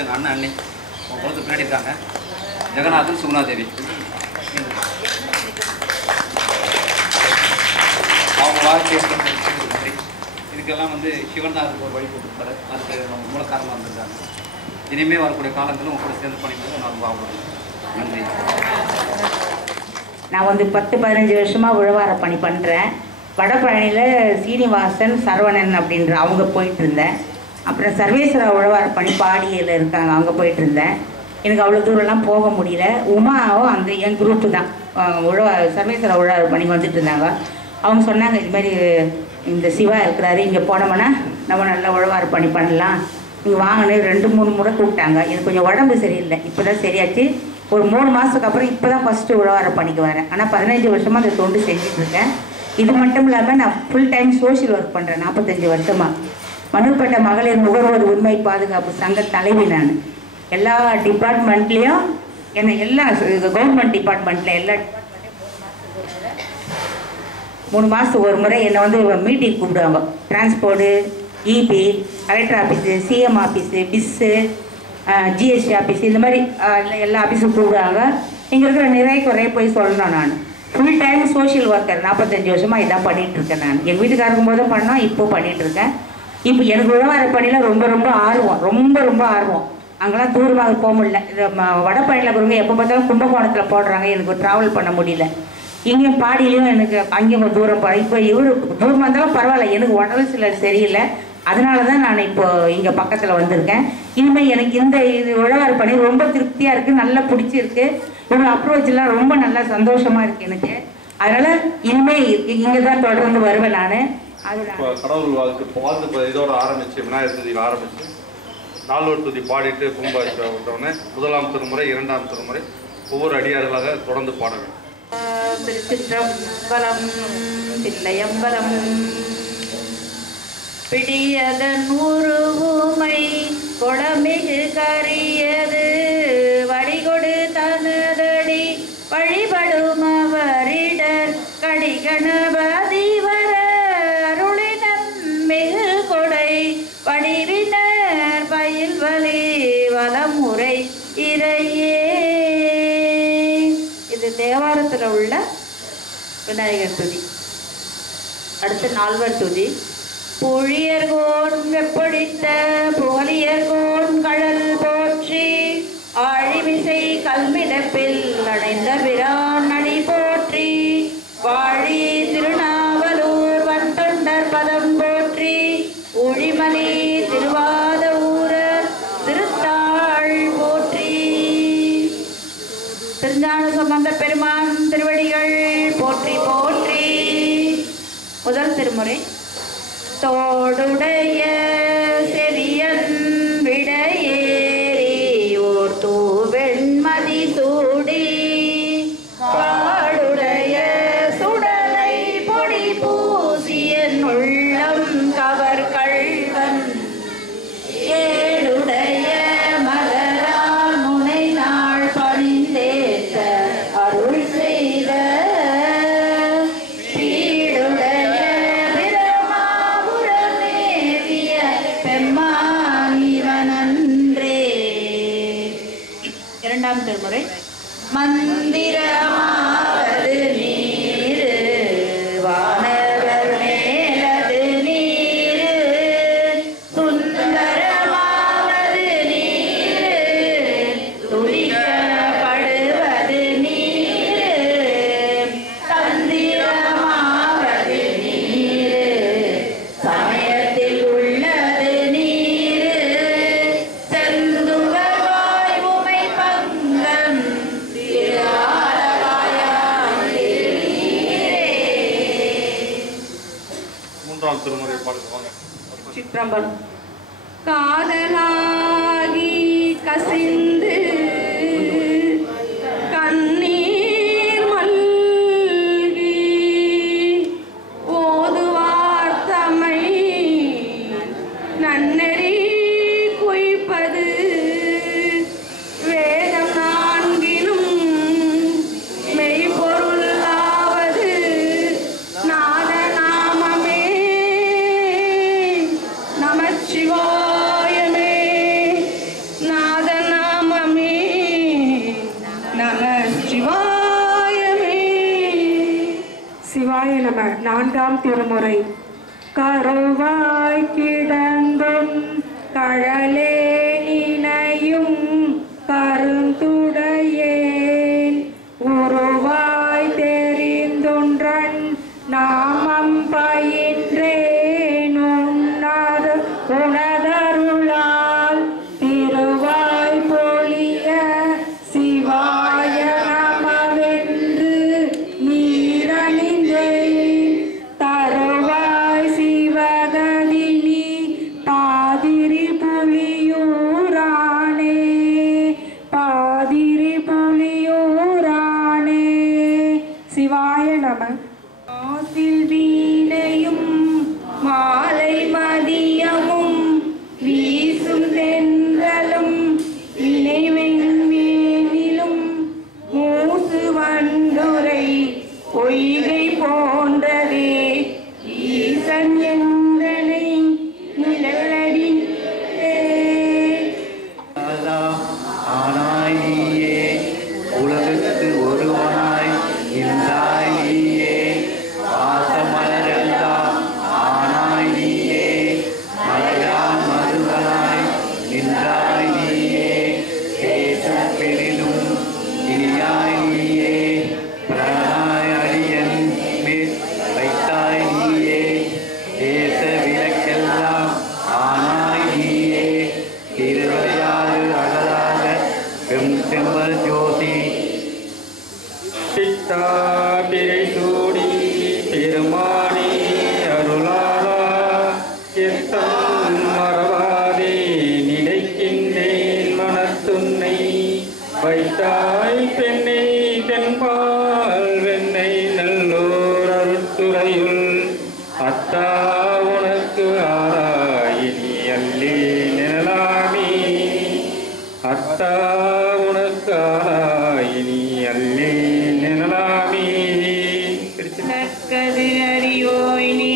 வந்து எங்கள் அண்ணன் அண்ணி அவங்க குளத்து பின்னாடி இருக்காங்க. ஜெகநாதன் சுகுணாதேவி அவங்க வாழ்க்கையை நன்றி. இதுக்கெல்லாம் வந்து சிவன் தான் அதுக்கு ஒரு வழி கொடுத்துருப்பாரு. அதுக்கு நம்ம மூல காரணமாக இருந்திருக்காங்க. இனிமேல் வரக்கூடிய காலங்களும் உங்க கூட சேர்ந்து பண்ணிக்கிறது நான் பாவப்படுறேன். நன்றி. நான் வந்து 10-15 வருஷமாக உழவார பணி பண்ணுறேன். வடபழனியில் சீனிவாசன் சரவணன் அப்படின்ற அவங்க போயிட்டு இருந்தேன். அப்புறம் சர்வேஸ்வரா உழவார பணி பாடியில் இருக்காங்க, அங்கே போயிட்டு இருந்தேன். எனக்கு அவ்வளோ தூரம்லாம் போக முடியல. உமாவும் அந்த என் குரூப்பு தான் சர்வேஸ்வரா உழவார பணிக்கு வந்துட்டு இருந்தாங்க. அவங்க சொன்னாங்க இது மாதிரி இந்த சிவா இருக்கிறாரு, இங்கே போனோம்னா நம்ம நல்லா உழவார பணி பண்ணலாம், இங்கே வாங்கினு 2-3 முறை கூப்பிட்டாங்க. எனக்கு கொஞ்சம் உடம்பு சரியில்லை, இப்போ தான் சரியாச்சு. ஒரு 3 மாதத்துக்கு அப்புறம் இப்போ தான் ஃபஸ்ட்டு உழவார பணிக்கு வரேன். ஆனால் 15 வருஷமாக அந்த தொண்டு செஞ்சுட்ருக்கேன். இது மட்டும் இல்லாமல் நான் ஃபுல் டைம் சோஷியல் ஒர்க் பண்ணுறேன் 45 வருஷமாக. மணல்பட்ட மகளிர் நுகர்வோர் உரிமை பாதுகாப்பு சங்க தலைவி நான். எல்லா டிபார்ட்மெண்ட்லேயும் எல்லா கவர்மெண்ட் டிபார்ட்மெண்ட்டில் எல்லா டிபார்ட்மெண்ட்லேயும் 3 மாதத்துக்கு ஒரு முறை என்னை வந்து மீட்டிங் கூப்பிடுவாங்க. Transport, EB, collector office, CM office, பிஸ்ஸு, ஜிஎஸ்டி ஆஃபீஸ், இந்த மாதிரி எல்லா ஆஃபீஸும் கூப்பிடுவாங்க. இங்கே இருக்கிற நிறைய குறைய போய் சொல்லணும். நான் ஃபுல் டைம் சோஷியல் ஒர்க்கர் 45 வருஷமாக இதான் பண்ணிகிட்ருக்கேன். நான் எங்கள் வீட்டுக்கார இருக்கும்போதும் பண்ணோம், இப்போது பண்ணிகிட்ருக்கேன். இப்போ எனக்கு உழவார பணியில் ரொம்ப ஆர்வம் ஆர்வம். அங்கெல்லாம் தூரமாக போக முடியல. வடபழனியில் இருக்கிறவங்க எப்போ பார்த்தாலும் கும்பகோணத்தில் போடுறாங்க, எனக்கு ட்ராவல் பண்ண முடியல. இங்கேயும் பாடியிலையும் எனக்கு அங்கேயும் தூரம் இப்போ இவர் தூரமாக இருந்தாலும் பரவாயில்ல, எனக்கு உடல் சில சரியில்லை. அதனால தான் நான் இப்போது இங்கே பக்கத்தில் வந்திருக்கேன். இனிமேல் எனக்கு இந்த உழவார பணி ரொம்ப திருப்தியாக இருக்குது, நல்லா பிடிச்சிருக்கு. இவங்க அப்ரோச்செலாம் ரொம்ப நல்லா சந்தோஷமாக இருக்குது எனக்கு. அதனால் இனிமேல் இங்கே தான் தொடர்ந்து வருவேன் நான். அது கடவுள் வாழ்த்து இதோட ஆரம்பித்து விநாயகர் துதியில் ஆரம்பித்து நால்வர் துதி பாடிட்டு கும்பாபிஷேகம் விட்டோடனே 1ஆம் திருமுறை 2ஆம் திருமுறை ஒவ்வொரு அடியார்களாக தொடர்ந்து பாட வேண்டும். திருச்சிற்றம்பலம் தில்லையம்பலம். பிடியதன் உருவுமை கொடமிகு கரியது வடிகொடு தனதடி வழிபடும் அவரிடர் கடிகணபதி வர அருளினன் மிகு கொடை வடிவினர் பயில் வலி வலமுறை இறையே. இது தேவாரத்தில் உள்ள விநாயகர் துதி. அடுத்து 4வர் துதி. புழியர்கோன் வெப்படித்த புகழியர்கோன் கடல் போற்றி ஆழிமிசை கல்மிடப்பில் அடைந்த பிரான் அடி போற்றி வாழி திருநாவலூர் வந்தொண்டர் பதம் போற்றி ஊழிமணி திருவாத ஊரர் திருத்தாள் போற்றி. திருஞான சம்பந்த பெருமான் திருவடிகள் போற்றி போற்றி. முதல் திருமுறை. தோடுடைய செவியன் விடையேறி ஓர் தூவெண்மதி சூடி காடுடைய சுடலை பொடி பூசியன் உள்ளம் கவர் கள்வன் ஏடுடைய மலரால் முனை நாள் பணிந்தேத்த அருள் செய்த திருமுறை. மந்திரமாவது நீரு வானவர் மேலது நீரு சுந்தரமாவது நீரு துதிக்கப்படுவது நீரு தந்திரமாவது நீரு சமயத்தில் உள்ளது நீரு செந்துகவாய் உமை பங்கன் திருமுறை பாடுவாங்க. சிற்றம்பலம். காதலாகி கசிந்து கண்ணீர் மல்கி ஓதுவார் தமை நன்னெறி குய்ப்பது வேதம் 4லும் மெய்பொருளாவது நாத நாமமே நமச்சிவாயமே. நாத சிவாய நம. 4ஆம் திருமுறை. கருவாய் கிடந்தும் கழலே நினையும் கருந்துடையேன் உருவாய் தெரிந்துன்றன் நாமம் பயின்றேன் உணதருளால் திருவாய் பொழிய சிவாய நமவென்று நீரணிந்தேன் தருவாய் சிவகதினி பாதிரி புலியூரானே பாதிரி புலியூரானே. சிவாய நம. ஆசில் வீணையும் மாலை மதியமும் வீசும் தென்றலும் இணைவெண்மேனிலும் மூசு வண்டுரை பொய்கை போன்றதே ஈசன் எந்தனை நிழலடி ஆனாய் நீயே உலகுக்கு ஒருவனாய் இருந்தாய் நீயே பாசமலரெல்லாம் ஆனாய் நீயே மலையா மருகனாய் நின்றாய் நீயே தேசம் பெரிதும் இனியாய் நீயே பிரணாய் அடியன் மேல் வைத்தாய் நீயே தேச விளக்கெல்லாம் ஆனாய் நீயே திருவையாறு அழகாக செம்பல் ஜோதி பித்தாபிரை சூடி பெருமானி அருளாளா எத்தம் மறவாதே நினைக்கின்றேன் மனத்துன்னை வைத்தாய் பெண்ணை தென்பால் வெண்ணை நல்லோர் அருட்துறையுள் அத்தா உனக்கு ஆராயினி அல்லே நிழலாமி அத்தா உனக்கு ஆராயினி அல்லே நிழலாமி. கது அறியோய் நீ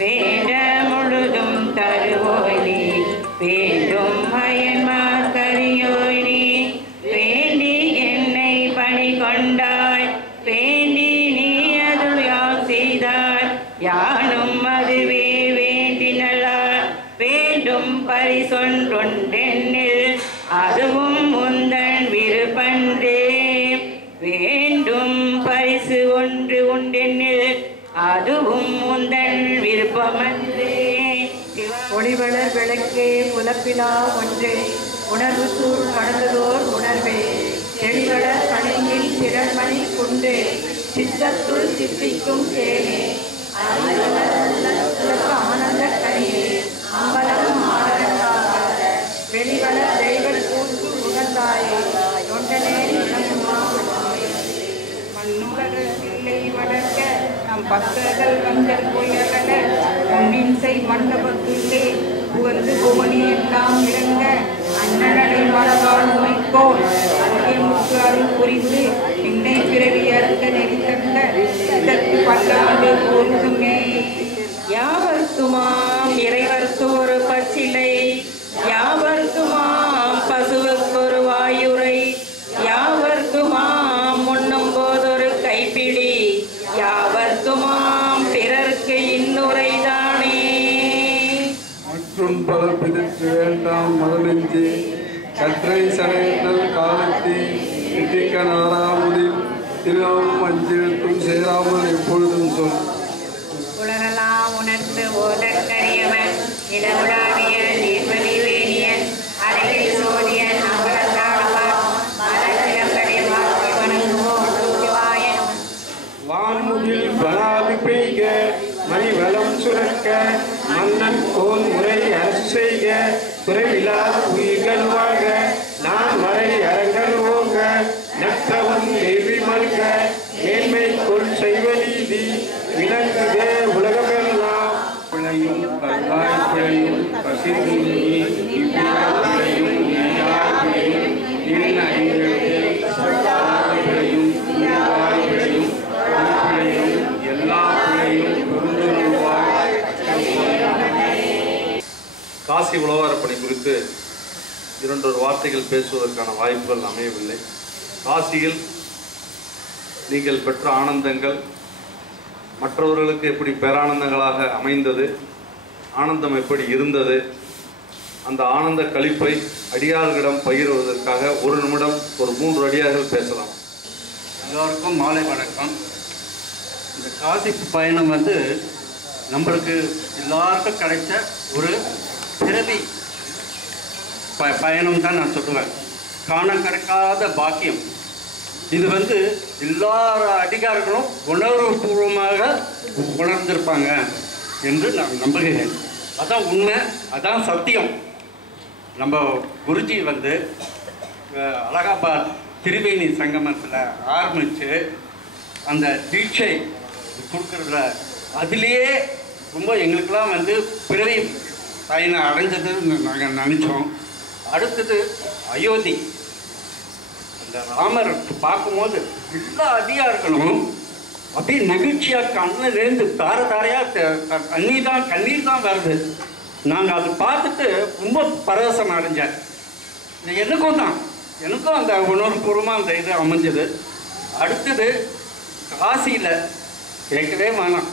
வேண்ட முழுதும் தருவோய் நீ வேண்டும் அயன்மார் கரியோய் நீ வேண்டி என்னை பணி கொண்டாய் வேண்டி நீ அதுயால் செய்தாய் யானும் அதுவே வேண்டினலார் வேண்டும் பரிசொன்றொன்றெண்ணில் அதுவும் முந்தன் விருப்பன்றே வேண்டும் பரிசு ஒன்று உண்டெண்ணில் அதுவும் முந்தன் விருப்பமன்றே. ஒளிவளர் விளக்கே புலப்பிலா ஒன்றே உணர்வு சூழ் கடந்ததோர் உணர்வே தெளிவளர் பணியில் திறமணி குன்றே சித்தத்துள் சித்திக்கும் தேனே ஆனந்த கனியே அம்பலம் ஆனந்தாகாத வெளிவளர் தெய்வ கூற்று உணர்ந்தாயே தொண்டனே மண்ணுலக பிள்ளை வளர்க்க நம் பக்தர்கள் வந்தல் போயகல பொன்னின்சை மண்டபத்துள்ளே புகழ்ந்து புவனி எல்லாம் இறங்க அண்ணனடை மலவாள் நோய்க்கோள் அருகே முக்கு அருள் புரிந்து பின்னை பிறவி அறுக்க நெறித்தக்க இதற்கு பல்லாண்டு பொருதுமே. யாவர்க்குமாம் இறைவர்க்கொரு பச்சிலை யாவர்க்குமாம் பசுவுக்கொரு வாயுரை யாவர்க்குமாம் உண்ணும் போதொரு கைப்பிடி யாவர்க்குமாம் பிறர்க்கு இன்னுரைதானே. மற்றும் பல பிதற்று வேண்டாம் மதனெஞ்சே கற்றை சடையல் காலத்தி திட்டிக்க நாராமுதில் திருநாவும் அஞ்செழுத்தும் சேராமல் எப்பொழுதும் சொல். உலகெல்லாம் உணர்ந்து ஓதற்கரியவன் இடமுடாவிய நீர்மணி வேணியன் அழகில் சோதியன் அமரத்தாழ்வார் மலச்சிலம்படி வாழ்க்கை வணங்குவோம் சிவாயனும். வான்முகில் வளாது பெய்க மணிவளம் சுரக்க மன்னன் கோன் முறை அரசு செய்க குறைவில்லாத உயிர்கள் வாழ்க நான் மறை அரங்கல் ஓங்க நற்றவன் வேள்வி மல்க மேன்மை கொள் செய்வ நீதி விளங்குக உலகமெல்லாம். பிழையும் கல்லாய் பிழையும் கசிந்து பிழையும் பிழையும் நீண்ட ஐந்தெழுத்தில் பிழையும் பிழையும் பிழையும் எல்லா பிழையும் பெருந்தொருவாய். காசி உழவாரப்பணி குறித்து இரண்டொரு வார்த்தைகள் பேசுவதற்கான வாய்ப்புகள் அமையவில்லை. காசியில் நீங்கள் பெற்ற ஆனந்தங்கள் மற்றவர்களுக்கு எப்படி பேரானந்தங்களாக அமைந்தது, ஆனந்தம் எப்படி இருந்தது, அந்த ஆனந்த களிப்பை அடியார்களிடம் பகிர்வதற்காக ஒரு நிமிடம் ஒரு 3 அடியார்கள் பேசலாம். எல்லோருக்கும் மாலை வணக்கம். இந்த காசி பயணம் வந்து நம்மளுக்கு எல்லாருக்கும் கிடைச்ச ஒரு பிறவி பயணம் தான் நான் சொல்லுவேன். காண கிடைக்காத பாக்கியம். இது வந்து எல்லார அதிகாரிகளும் உணர்வுபூர்வமாக உணர்ந்திருப்பாங்க என்று நான் நம்புகிறேன். அதான் உண்மை, அதான் சத்தியம். நம்ம குருஜி வந்து அலகாபாத் திரிவேணி சங்கமத்தில் ஆரம்பித்து அந்த தீட்சை கொடுக்குறதுல அதுலேயே ரொம்ப எங்களுக்கெல்லாம் வந்து பிறவி பயணம் அடைஞ்சதுன்னு நாங்கள் நினச்சோம். அடுத்தது அயோத்தி, அந்த ராமர் பார்க்கும்போது எல்லா அதிகாரிகளும் அப்படியே நெகிழ்ச்சியாக கண்ணிலேருந்து தாரையாக கண்ணீர் தான் வருது. நாங்கள் அதை பார்த்துட்டு ரொம்ப பரவசம் அடைஞ்சேன். எனக்கும் அந்த உணர்வுபூர்வமாக அந்த இது அமைஞ்சது. அடுத்தது காசியில் கேட்கவே வேணாம்.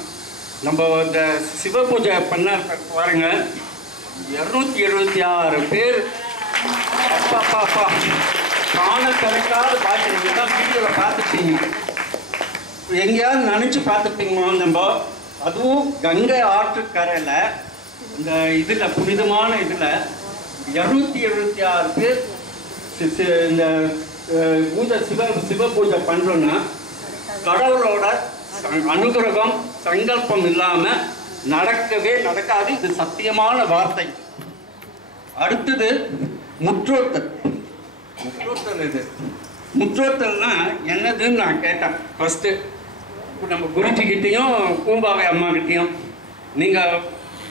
நம்ம இந்த சிவ பூஜை பண்ண பாருங்க, 276 பேர். அப்பா காண கிடைக்காத பார்த்துருங்க, தான் வீடியோவில் பார்த்துட்டீங்க, எங்கேயாவது நினச்சி பார்த்துப்பீங்க நம்ம. அதுவும் கங்கை ஆற்றுக்கரையில் இந்த இதில் புனிதமான இதில் 276 பேர் இந்த பூஜை சிவ பூஜை பண்ணுறோன்னா கடவுளோட அனுகிரகம் சங்கல்பம் இல்லாமல் நடக்கவே நடக்காது. இது சத்தியமான வார்த்தை. அடுத்தது முற்றோத்தல். இது முற்றோத்தல்னா என்னதுன்னு நான் கேட்டேன் ஃபஸ்ட்டு. இப்போ நம்ம குருஜிக்கிட்டேயும் பூம்பாவை அம்மாக்கிட்டேயும் நீங்கள்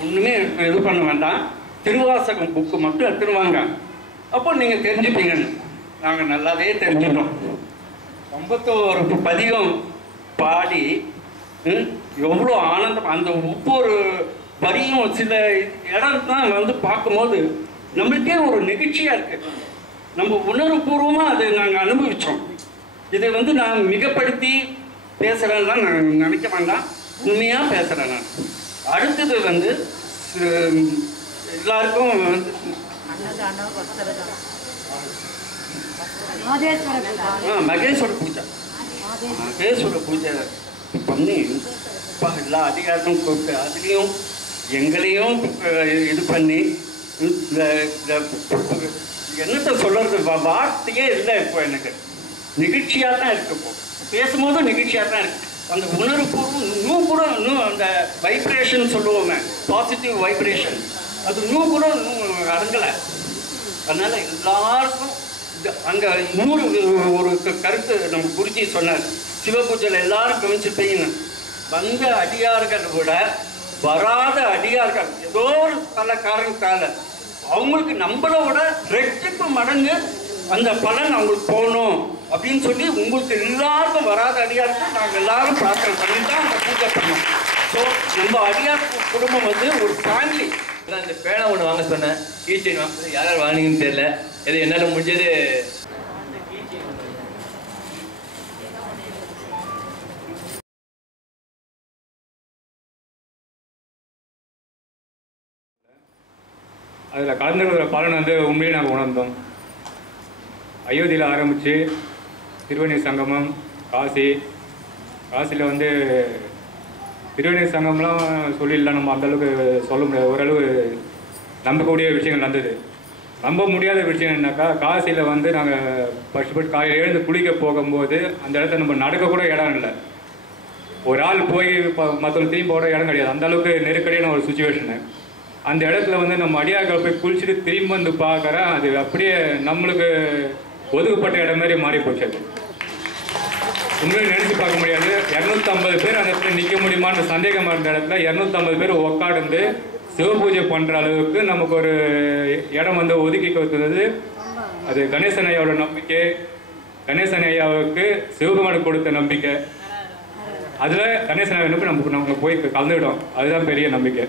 ஒன்றுமே இது பண்ண வேண்டாம், திருவாசகம் புக்கு மட்டும் எடுத்துருவாங்க, அப்போ நீங்கள் தெரிஞ்சுப்பீங்கன்னு. நாங்கள் நல்லாவே தெரிஞ்சுட்டோம். 51 பதிகம் பாடி எவ்வளோ ஆனந்தம். அந்த ஒவ்வொரு வரியும் சில இடம் தான் வந்து பார்க்கும்போது நம்மளுக்கே ஒரு நெகிழ்ச்சியாக இருக்குது. நம்ம உணர்வுபூர்வமாக அதை நாங்கள் அனுபவித்தோம். இதை வந்து நான் மிகப்படுத்தி பேசுகிறேன்லாம் நான் நினைக்க வேண்டாம், உண்மையாக பேசுகிறேன் நான். அடுத்தது வந்து எல்லாருக்கும் வந்து மகேஸ்வர பூஜை பண்ணி எல்லா அதிகாரமும் கூப்பிட்டு அதுலேயும் எங்களையும் இது பண்ணி என்னத்தை சொல்கிறது வார்த்தையே இல்லை. இப்போ எனக்கு நிகழ்ச்சியாக தான் இருக்குது. இப்போ பேசும்போதும் நிகழ்ச்சியாக தான் இருக்குது. அந்த உணர்வுபூர்வம் இன்னும் அந்த வைப்ரேஷன் சொல்லுவோமே, பாசிட்டிவ் வைப்ரேஷன், அது கூட இன்னும் அடங்கலை. அதனால் எல்லாருக்கும் அங்கே இன்னொரு ஒரு கருத்து நம்ம குருஜி சொன்னார், சிவபூஜையில் எல்லாரும் கவனிச்சுப்பீங்கன்னு. வந்த அடியார்கள் விட வராத அடியார்கள் ஏதோ ஒரு பல காரணத்தால் அவங்களுக்கு நம்மளோட 2 மடங்கு அந்த பலன் அவங்களுக்கு போகணும் அப்படின்னு சொல்லி உங்களுக்கு எல்லாருக்கும் வராத அடியாருக்கும் நாங்கள் எல்லாரும் பிரார்த்தனை பண்ணி தான் அந்த பூஜை பண்ணோம். ஸோ நம்ம அடியார் குடும்பம் வந்து ஒரு ஃபேமிலி. இந்த பேனா ஒன்று வாங்க சொன்னேன், கீச்சைன் வாங்க, யார் வாங்கினீங்கன்னு தெரியல. இது என்னால் முடிஞ்சது. அதில் கலந்துக்கிற பலன் வந்து உண்மையிலே நாங்கள் உணர்ந்தோம். அயோத்தியில் ஆரம்பித்து திருவேணி சங்கமம், காசியில் வந்து திருவேணி சங்கம்லாம் சொல்லிடலாம், நம்ம அந்தளவுக்கு சொல்ல முடியாது. ஓரளவு நம்பக்கூடிய விஷயங்கள் நடந்தது. நம்ப முடியாத விஷயம் என்னன்னாக்கா, காசியில் வந்து நாங்கள் ஃபஸ்ட்டு காலையில் எழுந்து குளிக்க போகும்போது அந்த இடத்துல நம்ம நடக்கக்கூட இடம் இல்லை. ஒரு ஆள் போய் மற்றவங்க திரும்பி போகிற இடம் கிடையாது. அந்தளவுக்கு நெருக்கடியான ஒரு சுச்சுவேஷனு. அந்த இடத்துல வந்து நம்ம அடியார்கள் போய் குளிச்சுட்டு திரும்பி வந்து பார்க்குறேன், அது அப்படியே நம்மளுக்கு ஒதுக்கப்பட்ட இடம் மாதிரி மாறி போச்சு. அது உண்மையை நினச்சி பார்க்க முடியாது. 250 பேர் அந்த இடத்துல நிற்க முடியுமான்னு சந்தேகமாக இருந்த இடத்துல 250 பேர் உட்காந்து சிவபூஜை பண்ணுற அளவுக்கு நமக்கு ஒரு இடம் வந்து ஒதுக்கி கொடுத்தது. அது கணேசன் ஐயாவோட நம்பிக்கை, கணேசன் ஐயாவுக்கு சிவபெருமானுக்கு கொடுத்த நம்பிக்கை. அதில் கணேசன் ஐயா நம்பி நம்ம போய் கலந்துக்கிட்டோம். அதுதான் பெரிய நம்பிக்கை.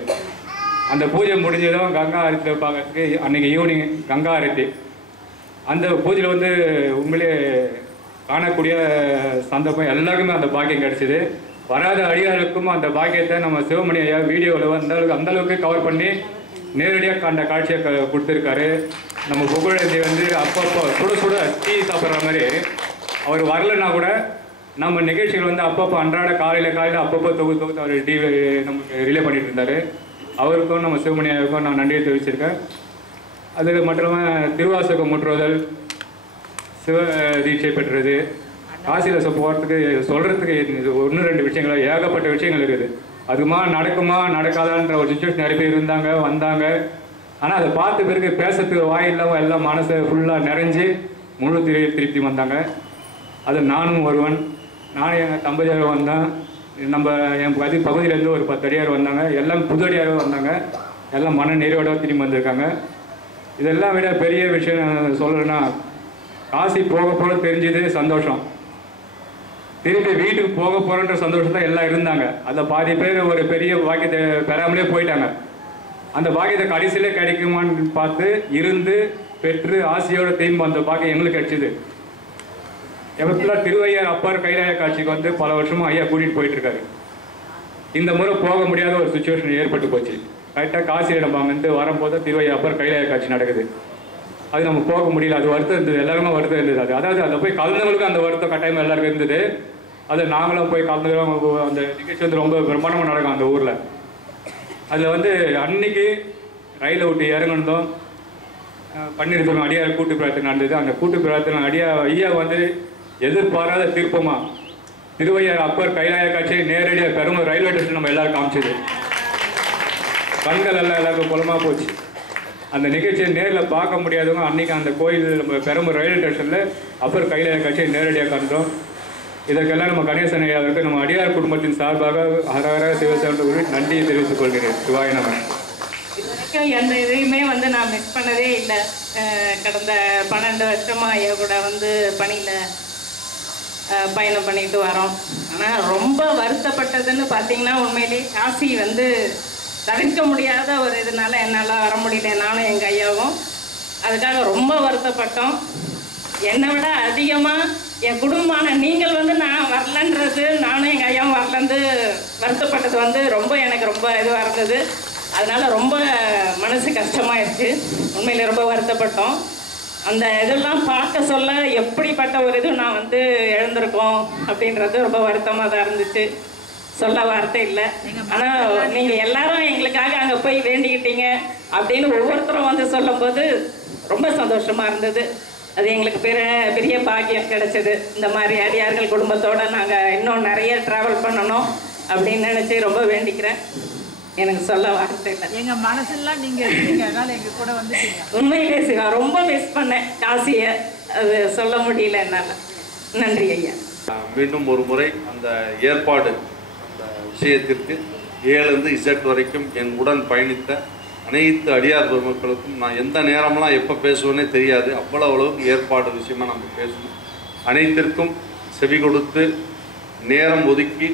அந்த பூஜை முடிஞ்சதும் கங்கா ஆரத்தி பார்க்கறதுக்கு அன்றைக்கி ஈவினிங் கங்கா ஆரத்தி. அந்த பூஜையில் வந்து உண்மையிலே காணக்கூடிய சந்தர்ப்பம் எல்லாருக்குமே அந்த பாக்கியம் கிடச்சிது. வராத அடியாருக்கும் அந்த பாக்கியத்தை நம்ம சிவமணி ஐயா வீடியோவில் அந்த அளவுக்கு கவர் பண்ணி நேரடியாக அந்த காட்சியை கொடுத்துருக்காரு. நம்ம புகழேந்தி வந்து அப்பப்போ சுட சுட டீ சாப்பிட்ற மாதிரி அவர் வரலைன்னா கூட நம்ம நிகழ்ச்சிகள் வந்து அப்பப்போ அன்றாட காலையில் அப்பப்போ தொகுத்து அவர் நமக்கு ரிலே பண்ணிட்டு இருந்தார். அவருக்கும் நம்ம சிவமணி ஐயாவுக்கும் நான் நன்றியை தெரிவிச்சிருக்கேன். அது மட்டும் திருவாசகம் முற்றுதல், சிவ தீட்சை பெற்றது, காசியில் போகிறதுக்கு சொல்கிறதுக்கு 1-2 விஷயங்கள் ஏகப்பட்ட விஷயங்கள் இருக்குது. அதுமா நடக்குமா நடக்காதான்ற ஒரு சுச்சுவேஷன் நிறைய பேர் இருந்தாங்க வந்தாங்க. ஆனால் அதை பார்த்த பிறகு பேசுறதுக்கு வாய் இல்லாமல் எல்லாம் மனசை ஃபுல்லாக நிறைஞ்சு முழு திருப்தி வந்தாங்க. அது நானும் ஒருவன். நானும் எங்கள் தம்பதியாக வந்தேன். நம்ம என் பகுதியிலேருந்து ஒரு 10 அடியார் வந்தாங்க. எல்லாம் புது அடியாரோ வந்தாங்க. எல்லாம் மன நிறைவோட திரும்பி வந்திருக்காங்க. இதெல்லாம் விட பெரிய விஷயம் சொல்லணும்னா காசி போக தெரிஞ்சது சந்தோஷம். திருப்பி வீட்டுக்கு போக போகிறன்ற சந்தோஷம் தான் எல்லாம் இருந்தாங்க. அதில் பாதி பேர் ஒரு பெரிய பாக்கியத்தை பெறாமலே போயிட்டாங்க. அந்த பாக்கியத்தை கடைசியிலே கிடைக்குமான்னு பார்த்து இருந்து பெற்று ஆசையோட திரும்பி அந்த பாக்கியம் எங்களுக்கு கிடைச்சிது. எப்பெல்லாம் திருவையார் அப்பர் கைலாய காட்சிக்கு வந்து பல வருஷமாக ஐயா கூட்டிகிட்டு போயிட்டுருக்காரு. இந்த முறை போக முடியாத ஒரு சுச்சுவேஷன் ஏற்பட்டு போச்சு. கரெக்டாக காசியில் நம்ம அங்கேருந்து வரும்போது திருவையார் அப்பர் கைலாய காட்சி நடக்குது. அது நம்ம போக முடியல. அது வருத்தம் இருந்தது, எல்லாருமே வருத்தம் இருந்தது. அதாவது அதில் போய் கலந்தவங்களுக்கும் அந்த வருத்தம் கட்டாயமாக எல்லாருக்கும் இருந்தது. அது நாங்களும் போய் கலந்துக்கிறோம். அந்த நிகழ்ச்சி வந்து ரொம்ப பிரம்மாண்டமாக நடக்கும் அந்த ஊரில். அதில் வந்து அன்னைக்கு ரயிலை விட்டு இறங்கணும் பன்னீர்செல்வம் அடியார் கூட்டு பிரார்த்தனை நடந்தது. அந்த கூட்டு பிரார்த்தனை ஐயா வந்து எதிர்பாராத திருப்பமாக திருவையார் அப்பர் கைலாய காட்சியை நேரடியாக பெரம்பூர் ரயில்வே ஸ்டேஷன் நம்ம எல்லாரும் காமிச்சது. கண்கள் எல்லாம் எல்லாருக்கும் குளமாக போச்சு. அந்த நிகழ்ச்சியை நேரில் பார்க்க முடியாதவங்க அன்றைக்கி அந்த கோயில் நம்ம பெரம்பூர் ரயில்வே ஸ்டேஷனில் அப்பர் கைலாய காட்சியை நேரடியாக கண்டோம். இதற்கெல்லாம் நம்ம கணேசன் ஐயாவிற்கு நம்ம அடியார் குடும்பத்தின் சார்பாக ஹரஹர சிவசேவனுக்கு நன்றியை தெரிவித்துக் கொள்கிறேன். சிவாய நம. இது வரைக்கும் எந்த இதையுமே வந்து நான் மிஸ் பண்ணதே இல்லை. கடந்த 12 வருஷமாக ஐயா கூட வந்து பணியில் பயணம் பண்ணிட்டு வரோம். ஆனால் ரொம்ப வருத்தப்பட்டதுன்னு பார்த்தீங்கன்னா உண்மையிலே காசி வந்து தவிர்க்க முடியாத ஒரு இதனால என்னால் வர முடியல. நானும் எங்கள் ஐயாவும் அதுக்காக ரொம்ப வருத்தப்பட்டோம். என்னை விட அதிகமாக என் குடும்பமான நீங்கள் வந்து நான் வரலன்றது, நானும் எங்கள் ஐயாவும் வரலன்னு வருத்தப்பட்டது வந்து ரொம்ப எனக்கு ரொம்ப இதுவாக இருந்தது. அதனால் ரொம்ப மனசு கஷ்டமாயிடுச்சு. உண்மையில் ரொம்ப வருத்தப்பட்டோம். அந்த இதெல்லாம் பார்க்க சொல்ல எப்படிப்பட்ட ஒரு இது நான் வந்து எழுந்திருக்கோம் அப்படின்றது ரொம்ப வருத்தமாக தான் இருந்துச்சு. சொல்ல வார்த்தை இல்லை. ஆனால் நீங்கள் எல்லாரும் எங்களுக்காக அங்கே போய் வேண்டிக்கிட்டீங்க அப்படின்னு ஒவ்வொருத்தரும் வந்து சொல்லும்போது ரொம்ப சந்தோஷமாக இருந்தது. அது எங்களுக்கு பெரிய பாக்கியம் கிடைச்சது. இந்த மாதிரி அடியார்கள் குடும்பத்தோடு நாங்கள் இன்னும் நிறைய ட்ராவல் பண்ணணும் அப்படின்னு நினச்சி ரொம்ப வேண்டிக்கிறேன். எனக்கு சொல்ல வார்த்தை இல்லை. எங்கள் மனசெல்லாம் நீங்கள் இருக்கீங்க, அதனால் எங்கள் கூட வந்துட்டீங்க. உண்மையிலே சிவா ரொம்ப மிஸ் பண்ணேன் காசியை. அது சொல்ல முடியல என்னால். நன்றி ஐயா. மீண்டும் ஒரு முறை அந்த ஏற்பாடு அந்த விஷயத்திற்கு ஏலேருந்து Z வரைக்கும் என் உடன் பயணித்த அனைத்து அடியார் பெருமக்களுக்கும் நான் எந்த நேரம்லாம் எப்போ பேசுவேன்னே தெரியாது. அவ்வளோ அளவுக்கு ஏற்பாடு விஷயமாக நம்ம பேசணும். அனைத்திற்கும் செவி கொடுத்து நேரம் ஒதுக்கி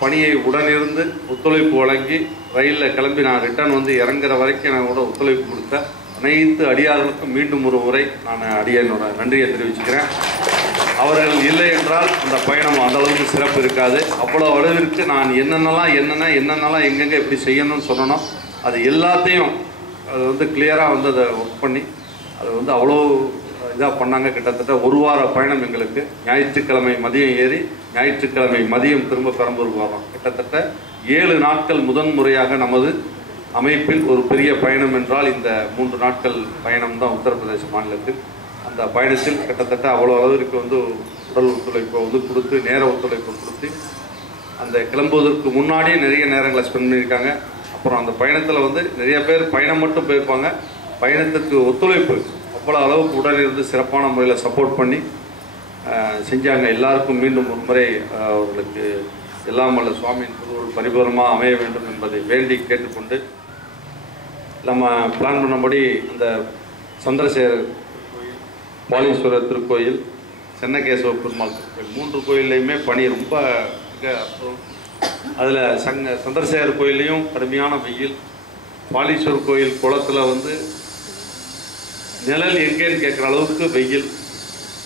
பணியை உடனிருந்து ஒத்துழைப்பு வழங்கி ரயிலில் கிளம்பி நான் ரிட்டர்ன் வந்து இறங்குற வரைக்கும் நான் கூட ஒத்துழைப்பு கொடுத்த அனைத்து அடியார்களுக்கும் மீண்டும் ஒரு முறை நான் அடியானோட நன்றியை தெரிவிச்சுக்கிறேன். அவர்கள் இல்லை என்றால் அந்த பயணம் அந்தளவுக்கு சிறப்பு இருக்காது. அவ்வளோ அளவிற்கு நான் என்னென்னலாம் எங்கெங்கே எப்படி செய்யணும்னு சொன்னோம் அது எல்லாத்தையும் அது வந்து கிளியராக வந்து அதை ஒர்க் பண்ணி அது வந்து அவ்வளோ இதாக பண்ணாங்க. கிட்டத்தட்ட ஒரு வார பயணம் எங்களுக்கு. ஞாயிற்றுக்கிழமை மதியம் ஏறி ஞாயிற்றுக்கிழமை மதியம் திரும்ப பெரம்பூருக்கு வரோம். கிட்டத்தட்ட 7 நாட்கள் முதன்முறையாக நமது அமைப்பில் ஒரு பெரிய பயணம் என்றால் இந்த 3 நாட்கள் பயணம் தான் உத்தரப்பிரதேச மாநிலத்தில். அந்த பயணத்தில் கிட்டத்தட்ட அவ்வளோ அளவிற்கு வந்து உடல் ஒத்துழைப்பை வந்து கொடுத்து நேர ஒத்துழைப்பை கொடுத்து அந்த கிளம்புவதற்கு முன்னாடியே நிறைய நேரங்களை ஸ்பெண்ட் பண்ணியிருக்காங்க. அப்புறம் அந்த பயணத்தில் வந்து நிறைய பேர் பயணம் மட்டும் போயிருப்பாங்க. பயணத்துக்கு ஒத்துழைப்பு அவ்வளோ அளவுக்கு உடனிருந்து சிறப்பான முறையில் சப்போர்ட் பண்ணி செஞ்சாங்க. எல்லாருக்கும் மீண்டும் ஒரு முறை அவர்களுக்கு எல்லாம் வல்ல சுவாமியின் திருவருள் பரிபூர்ணமாக அமைய வேண்டும் என்பதை வேண்டி கேட்டுக்கொண்டு நம்ம பிளான் பண்ணபடி இந்த சந்திரசேகர் கோயில், பாலீஸ்வரர் திருக்கோயில், சென்னகேசவ பெருமாள் திருக்கோயில் 3 கோயில்லையுமே பணி ரொம்ப அப்புறம் அதில் சந்திரசேகர் கோயில்லையும் கடுமையான வெயில். பாலீஸ்வரர் கோயில் குளத்தில் வந்து நிழல் எங்கேன்னு கேட்குற அளவுக்கு வெயில்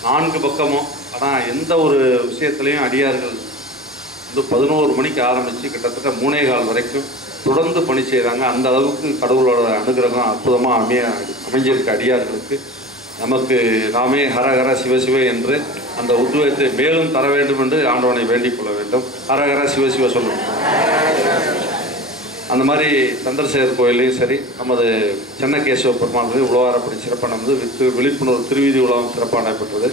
4 பக்கமும். ஆனால் எந்த ஒரு விஷயத்துலையும் அடியார்கள் வந்து 11 மணிக்கு ஆரம்பித்து கிட்டத்தட்ட 3:15 வரைக்கும் தொடர்ந்து பணி செய்கிறாங்க. அந்த அளவுக்கு கடவுளோட அனுகிரகம் அற்புதமாக அமைஞ்சிருக்கு அடியார்களுக்கு. நமக்கு நாமே ஹரஹர சிவசிவ என்று அந்த உத்வேகத்தை மேலும் தர வேண்டும் என்று ஆண்டவனை வேண்டிக் கொள்ள வேண்டும். ஹரஹர சிவசிவ சொல்லணும். அந்த மாதிரி சந்திரசேகர் கோயிலையும் சரி, நமது சென்னகேசவ பெருமாள் உழவாரப்படி சிறப்பாக நடந்தது. விழிப்புணர்வு திருவீதி உலகம் சிறப்பாக நடைபெற்றது.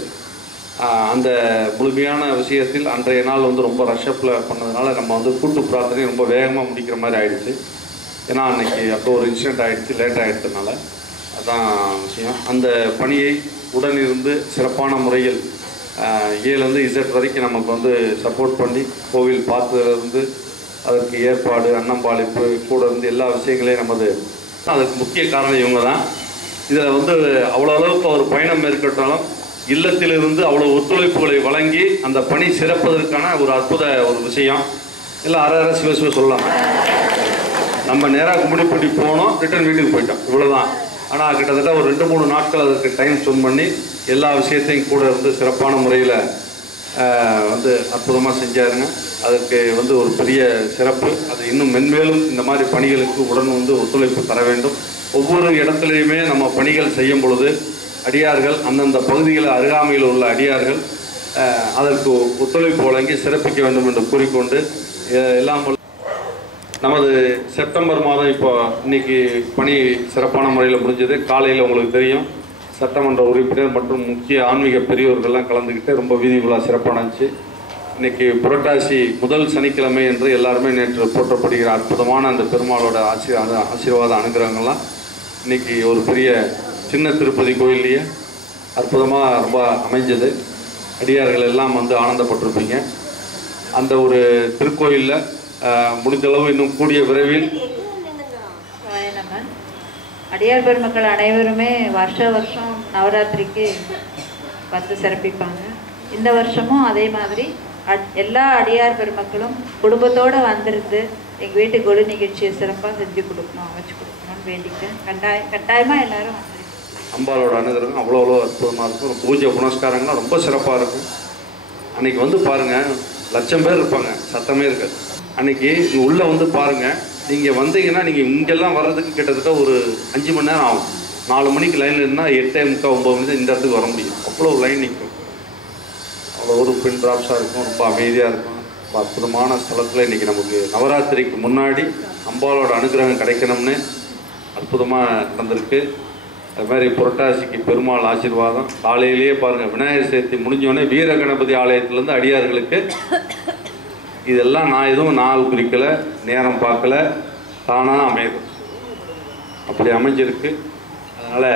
அந்த முழுமையான விஷயத்தில் அன்றைய நாள் வந்து ரொம்ப ரஷ்அப்பில் பண்ணதுனால நம்ம வந்து கூட்டு பிரார்த்தனை ரொம்ப வேகமாக முடிக்கிற மாதிரி ஆயிடுச்சு. ஏன்னா அன்றைக்கி அப்போ ஒரு இன்சிடெண்ட் ஆகிடுச்சு, லேட் ஆகிடுறதுனால. அதுதான் விஷயம். அந்த பணியை உடனிருந்து சிறப்பான முறையில் ஏலேருந்து இசட் வரைக்கும் நமக்கு வந்து சப்போர்ட் பண்ணி கோவில் பார்த்ததுலேருந்து அதற்கு ஏற்பாடு, அன்னம்பாளிப்பு கூட இருந்து எல்லா விஷயங்களையும் நமது அதுக்கு முக்கிய காரணம் இவங்க தான். இதில் வந்து அவ்வளோ அளவுக்கு ஒரு பயணம் மேற்கொண்டாலும் இல்லத்திலிருந்து அவ்வளோ ஒத்துழைப்புகளை வழங்கி அந்த பணி சிறப்பதற்கான ஒரு அற்புத ஒரு விஷயம். இல்லை ஹரஹர சிவசிவ சொல்லலாம். நம்ம நேராக கும்பிடிப்பட்டி போனோம், ரிட்டர்ன் வீட்டுக்கு போயிட்டோம், இவ்வளோதான். ஆனால் கிட்டத்தட்ட ஒரு 2-3 நாட்கள் அதற்கு டைம் ஸ்பெண்ட் பண்ணி எல்லா விஷயத்தையும் கூட இருந்து சிறப்பான முறையில் வந்து அற்புதமாக செஞ்சாருங்க. அதற்கு வந்து ஒரு பெரிய சிறப்பு. அது இன்னும் மென்மேலும் இந்த மாதிரி பணிகளுக்கு உடன் வந்து ஒத்துழைப்பு தர வேண்டும். ஒவ்வொரு இடத்துலையுமே நம்ம பணிகள் செய்யும் பொழுது அடியார்கள் அந்தந்த பகுதிகளில் அருகாமையில் உள்ள அடியார்கள் அதற்கு ஒத்துழைப்பு வழங்கி சிறப்பிக்க வேண்டும் என்று கூறிக்கொண்டு எல்லாம் நமது செப்டம்பர் மாதம் இப்போ இன்னைக்கு பணி சிறப்பான முறையில் முடிஞ்சது. காலையில் உங்களுக்கு தெரியும் சட்டமன்ற உறுப்பினர் மற்றும் முக்கிய ஆன்மீக பெரியோர்கள்லாம் கலந்துக்கிட்டு ரொம்ப வீதி விழா சிறப்பானச்சு. இன்றைக்கி புரட்டாசி முதல் சனிக்கிழமை என்று எல்லாருமே நேற்று போற்றப்படுகிற அற்புதமான அந்த பெருமாளோட ஆசீர்வாத அனுகிரகங்கள்லாம் இன்றைக்கி ஒரு பெரிய சின்ன திருப்பதி கோயில்லையே அற்புதமாக ரொம்ப அமைஞ்சது. அடியார்கள் எல்லாம் வந்து ஆனந்தப்பட்டிருப்பீங்க. அந்த ஒரு திருக்கோயிலில் முடிந்தளவு இன்னும் கூடிய விரைவில் அடியார் பெருமக்கள் அனைவருமே வருஷம் நவராத்திரிக்கு வந்து சிறப்பிப்பாங்க. இந்த வருஷமும் அதே மாதிரி எல்லா அடியார் பெருமக்களும் குடும்பத்தோடு வந்திருந்து எங்கள் வீட்டு கொலு நிகழ்ச்சியை சிறப்பாக செஞ்சு கொடுக்கணும், அமைச்சு கொடுக்கணும்னு வேண்டிக்கிறேன். கட்டாயமாக எல்லாரும் வந்துருக்கோம். அம்பாலோட அனுகிரகம் அவ்வளோ அற்புதமாக இருக்கும். பூஜை புனஸ்காரங்கள்லாம் ரொம்ப சிறப்பாக இருக்கும். அன்றைக்கி வந்து பாருங்கள், 1,00,000 பேர் இருப்பாங்க, சத்தமே இருக்காது. அன்றைக்கி உள்ளே வந்து பாருங்கள், நீங்கள் வந்தீங்கன்னா நீங்கள் இங்கெல்லாம் வர்றதுக்கு கிட்டத்தட்ட ஒரு 5 மணி நேரம் ஆகும். 4 மணிக்கு லைனில் இருந்தால் 8:45-9 மணி தான் இந்த இடத்துக்கு வர முடியும். அவ்வளோ லைன் நிற்கும். அவ்வளோ ஒரு பின் ட்ராப்ஸாக இருக்கும், ரொம்ப அமைதியாக இருக்கும். ரொம்ப அற்புதமான ஸ்தலத்தில் இன்றைக்கி நமக்கு நவராத்திரிக்கு முன்னாடி அம்பாலோட அனுகிரகம் கிடைக்கணும்னு அற்புதமாக நடந்திருக்கு. அது மாதிரி புரட்டாசிக்கு பெருமாள் ஆசீர்வாதம். காலையிலேயே பாருங்கள், விநாயகர் சதுர்த்தி முடிஞ்சோடனே வீர கணபதி ஆலயத்திலேருந்து அடியார்களுக்கு இதெல்லாம் நான் எதுவும் நாள் குறிக்கலை, நேரம் பார்க்கல, தானாக அமையுது. அப்படி அமைஞ்சிருக்கு. அதனால்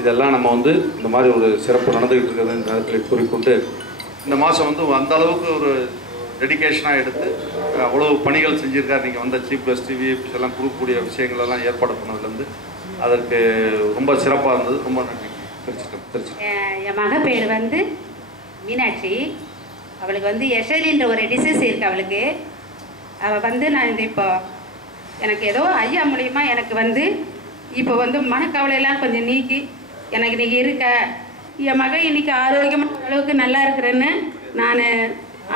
இதெல்லாம் நம்ம வந்து இந்த மாதிரி ஒரு சிறப்பு நடந்துக்கிட்டு இருக்கிறது இந்த இடத்துல குறிப்பிட்டு இந்த மாதம் வந்து அந்த அளவுக்கு ஒரு டெடிக்கேஷனாக எடுத்து அவ்வளோ பணிகள் செஞ்சுருக்காரு. நீங்கள் வந்த சீஃப் கெஸ்ட் விஐபிஸ் எல்லாம் கொடுக்கக்கூடிய விஷயங்களெல்லாம் ஏற்பாடு பண்ணதுலேருந்து அதற்கு ரொம்ப சிறப்பாக இருந்தது. ரொம்ப நன்றி. திருச்சி. என் மக பேர் வந்து மீனாட்சி. அவளுக்கு வந்து எஸ்எல்இன்ற ஒரு டிசீஸ் இருக்குது அவளுக்கு. அவள் வந்து நான் இப்போ எனக்கு ஏதோ ஐயா மூலிமா எனக்கு வந்து இப்போ வந்து மனக்கவலையெல்லாம் கொஞ்சம் நீக்கி எனக்கு இன்றைக்கி இருக்க என் மகன் இன்றைக்கி ஆரோக்கியமான அளவுக்கு நல்லா இருக்கிறேன்னு நான்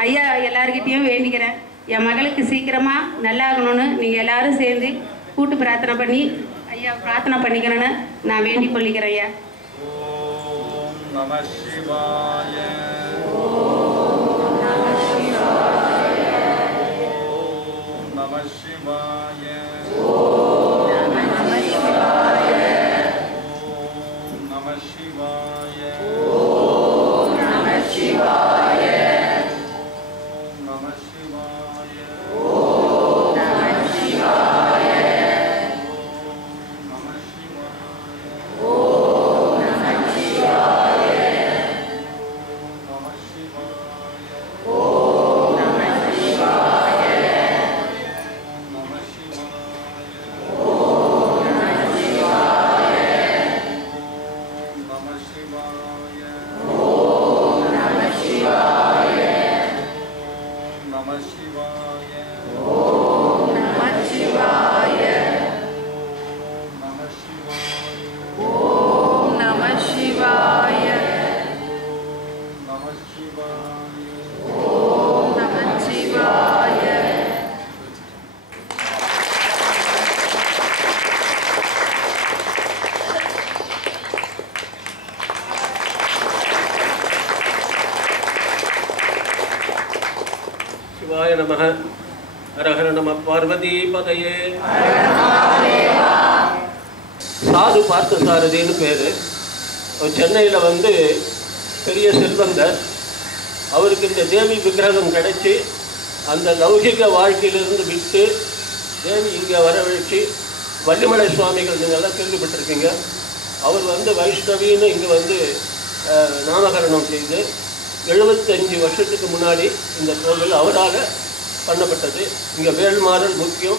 ஐயா எல்லாருக்கிட்டேயும் வேண்டிக்கிறேன். என் மகளுக்கு சீக்கிரமாக நல்லாகணும்னு நீங்கள் எல்லோரும் சேர்ந்து கூட்டு பிரார்த்தனை பண்ணி ஐயா பிரார்த்தனை பண்ணிக்கிறேன்னு நான் வேண்டிக் கொள்ளிக்கிறேன். ஐயா ஓம் நம சிவாய. Namah Shivaya. சிவாய நமக. ஹரஹர நம பார்வதி பதையே. சாது பார்த்த சாரதின்னு பேர். சென்னையில் வந்து பெரிய செல்வந்தர். அவருக்கு இந்த தேவி விக்கிரகம் கிடைச்சி அந்த லௌகிக வாழ்க்கையிலிருந்து விட்டு தேவி இங்கே வரவழைச்சி வள்ளிமலை சுவாமிகள் நீங்கள்லாம் கேள்விப்பட்டிருக்கீங்க. அவர் வந்து வைஷ்ணவின்னு இங்கே வந்து நாமகரணம் செய்து 75 வருஷத்துக்கு முன்னாடி இந்த கோவில் அவரால் பண்ணப்பட்டது. இங்கே வேல்மாறல் முக்கியம்.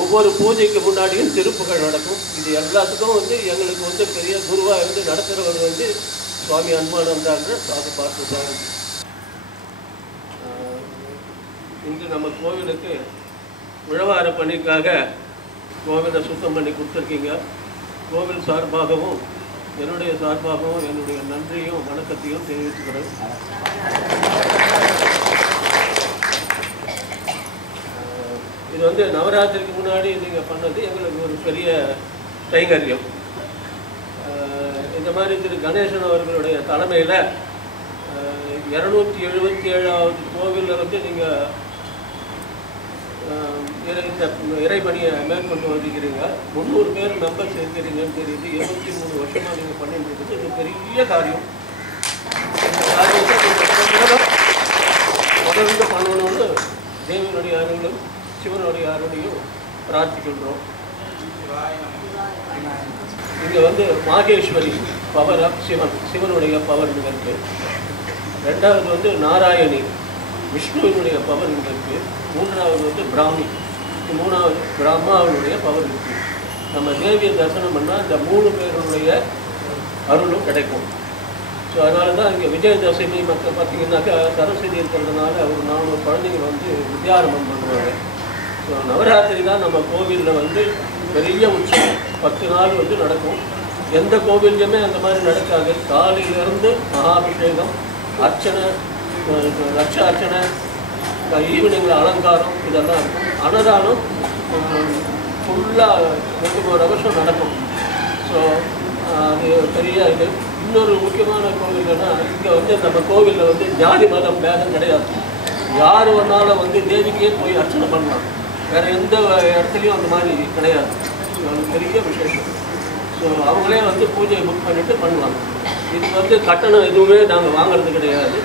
ஒவ்வொரு பூஜைக்கு முன்னாடியும் திருப்புகள் நடக்கும். இது எல்லாத்துக்கும் வந்து எங்களுக்கு வந்து பெரிய குருவாக இருந்து நடத்துகிறவர் வந்து சுவாமி அன்பானந்தாங்க சாது பார்த்து. இன்று நம்ம கோவிலுக்கு உழவார பணிக்காக கோவிலை சுத்தம் பண்ணி கொடுத்துருக்கீங்க. கோவில் சார்பாகவும் என்னுடைய சார்பாகவும் என்னுடைய நன்றியும் வணக்கத்தையும் தெரிவிச்சுக்கிறேன். இது வந்து நவராத்திரிக்கு முன்னாடி நீங்கள் பண்ணது எங்களுக்கு ஒரு பெரிய கைங்கரியம். இந்த மாதிரி திரு கணேசன் அவர்களுடைய தலைமையில் 277வது கோவிலில் வந்து நீங்கள் இறைப்பணியை மேற்கொண்டு வந்திருக்கிறீங்க. 300 பேர் மெம்பர்ஸ் இருக்கிறீங்கன்னு தெரியுது. 23 வருஷமாக நீங்கள் பண்ணிட்டு இருக்குது. இது பெரிய காரியம். தொடர்ந்து பண்ணணும்னு தேவனுடைய அருளும் சிவனுடைய அருளையும் பிரார்த்திக்கின்றோம். இங்கே வந்து மாகேஸ்வரி பவர் ஆஃப் சிவனுடைய பவர் இங்கே இருக்குது. ரெண்டாவது வந்து நாராயணி விஷ்ணுவினுடைய பவர் இங்கே இருக்குது. மூன்றாவது வந்து பிராமி, மூணாவது பிரம்மாவினுடைய பவர் இருக்குது. நம்ம தேவியை தரிசனம் பண்ணால் இந்த 3 பேருடைய அருளும் கிடைக்கும். ஸோ அதனால தான் இங்கே விஜயதசமி மக்கள் பார்த்திங்கன்னாக்கா சரஸ்வதி இருக்கிறதுனால ஒரு 400 குழந்தைங்க வந்து வித்யாரம்பம் பண்ணுவாங்க. ஸோ நவராத்திரி தான் நம்ம கோவிலில் வந்து பெரிய உற்சவம் 10 நாள் வந்து நடக்கும். எந்த கோவில்லையுமே அந்த மாதிரி நடக்காது. காலையிலேருந்து மகாபிஷேகம், அர்ச்சனை, லட்ச அர்ச்சனை, ஈவினிங்கில் அலங்காரம் இதெல்லாம் இருக்கும். அன்னதானம் ஃபுல்லாக 2-3 வருஷம் நடக்கும். ஸோ அது பெரிய இது. இன்னொரு முக்கியமான கோவில்னா இங்கே வந்து நம்ம கோவிலில் வந்து ஜாதி மதம் பேதம் கிடையாது. யார் வேணாலும் வந்து தேவிக்கே போய் அர்ச்சனை பண்ணலாம். வேறு எந்த இடத்துலையும் அந்த மாதிரி கிடையாது. அது பெரிய விசேஷம். ஸோ அவங்களே வந்து பூஜையை புக் பண்ணிவிட்டு பண்ணுவாங்க. இது வந்து கட்டணம் எதுவுமே நாங்கள் வாங்குறது கிடையாது.